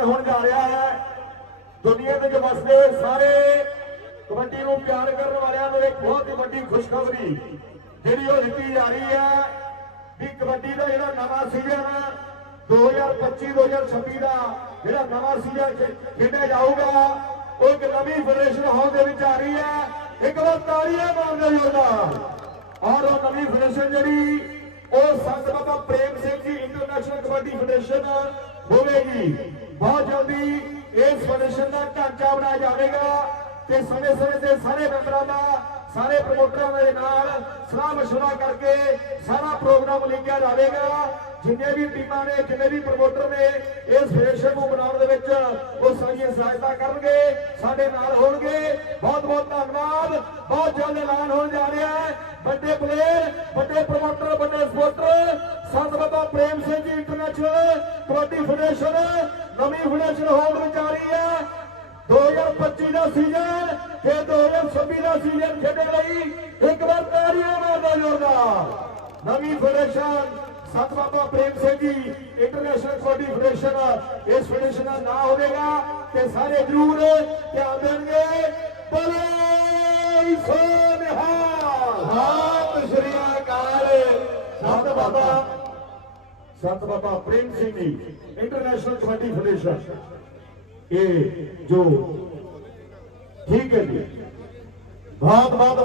ਐਲਾਨ ਹੋਣ ਜਾ ਰਿਹਾ ਹੈ। ਦੁਨੀਆ ਵਿੱਚ ਵਸਦੇ ਸਾਰੇ ਕਬੱਡੀ ਨੂੰ ਪਿਆਰ ਕਰਨ ਵਾਲਿਆਂ ਨੂੰ ਇੱਕ ਬਹੁਤ ਹੀ ਵੱਡੀ ਖੁਸ਼ਖਬਰੀ ਜਿਹੜੀ ਉਹ ਦਿੱਤੀ ਜਾ ਰਹੀ ਹੈ ਵੀ ਕਬੱਡੀ ਦਾ ਜਿਹੜਾ ਨਵਾਂ ਸੀਜ਼ਨ 2025-2026 ਦਾ ਜਿਹੜਾ ਨਵਾਂ ਸੀਜ਼ਨ ਖੇਡਿਆ ਜਾਊਗਾ, ਉਹ ਇੱਕ ਨਵੀਂ ਫੈਡਰੇਸ਼ਨ ਹਾਲ ਦੇ ਵਿੱਚ ਆ ਰਹੀ ਹੈ। ਇੱਕ ਵਾਰ ਤਾੜੀਆਂ ਮਾਰਦੇ ਜੋਰਦਾਰ ਔਰ ਉਹ ਨਵੀਂ ਫੈਡਰੇਸ਼ਨ ਜਿਹੜੀ, ਉਹ ਸੰਤ ਬਾਬਾ ਪ੍ਰੇਮ ਸਿੰਘ ਜੀ ਇੰਟਰਨੈਸ਼ਨਲ ਕਬੱਡੀ ਫੈਡਰੇਸ਼ਨ ਹੋਵੇਗੀ ਬਹੁਤ ਜਲਦੀ ਇਸ ਫੈਡਰੇਸ਼ਨ ਦਾ ਢਾਂਚਾ ਬਣਾਇਆ ਜਾਵੇਗਾ ਤੇ ਸਮੇਂ ਸਮੇਂ ਤੇ ਸਾਰੇ ਮੈਂਬਰਾਂ ਦਾ ਸਾਰੇ ਪ੍ਰਮੋਟਰਾਂ ਦੇ ਨਾਲ ਸਲਾਹ مشورہ ਕਰਕੇ ਸਾਰਾ ਪ੍ਰੋਗਰਾਮ ਲਿਖਿਆ ਜਾਵੇਗਾ ਜਿੰਨੇ ਵੀ ਟੀਮਾਂ ਨੇ ਜਿੰਨੇ ਵੀ ਪ੍ਰਮੋਟਰ ਨੇ ਇਸ ਫੈਡਰੇਸ਼ਨ ਨੂੰ ਬਣਾਉਣ ਦੇ ਵਿੱਚ ਉਹ ਸਾਰੀਆਂ ਸਹਾਇਤਾ ਕਰਨਗੇ ਸਾਡੇ ਨਾਲ ਹੋਣਗੇ ਬਹੁਤ ਬਹੁਤ ਧੰਨਵਾਦ ਬਹੁਤ ਜਲਦ ਐਲਾਨ ਹੋਣ ਜਾ ਰਿਹਾ ਹੈ ਵੱਡੇ ਪਲੇਅਰ ਵੱਡੇ ਪ੍ਰਮੋਟਰ ਇੰਟਰਨੈਸ਼ਨਲ ਕਬੱਡੀ ਫੈਡਰੇਸ਼ਨ ਨਵੀਂ ਫੈਡਰੇਸ਼ਨ ਹੋਣ ਵਿੱਚ ਆ ਰਹੀ ਹੈ। 2025 ਦਾ ਸੀਜ਼ਨ ਤੇ 2026 ਦਾ ਸੀਜ਼ਨ ਖੇਡਣ ਲਈ ਇੱਕ ਵਾਰ ਤਾੜੀਆਂ ਮਾਰਦਾ ਜੋਰਦਾਰ ਨਵੀਂ ਫੈਡਰੇਸ਼ਨ ਸਤ ਬਾਬਾ ਪ੍ਰੇਮ ਸਿੰਘ ਜੀ ਇੰਟਰਨੈਸ਼ਨਲ ਕਬੱਡੀ ਫੈਡਰੇਸ਼ਨ ਇਸ ਫੈਡਰੇਸ਼ਨ ਦਾ ਨਾਮ ਹੋਵੇਗਾ ਤੇ ਸਾਰੇ ਜਰੂਰ ਧਿਆਨ ਦੇਣਗੇ। ਬਲੇ ਸੋਨਿਹਾਲ। ਸਤਿ ਸ਼੍ਰੀ ਅਕਾਲ। ਸਤ ਬਾਬਾ ਸੰਤ ਬਾਬਾ ਪ੍ਰੇਮ ਸਿੰਘ ਜੀ ਇੰਟਰਨੈਸ਼ਨਲ ਕਬੱਡੀ ਫੈਡਰੇਸ਼ਨ ਇਹ ਜੋ ਠੀਕ ਹੈ ਜੀ। ਬਹੁਤ ਬਹੁਤ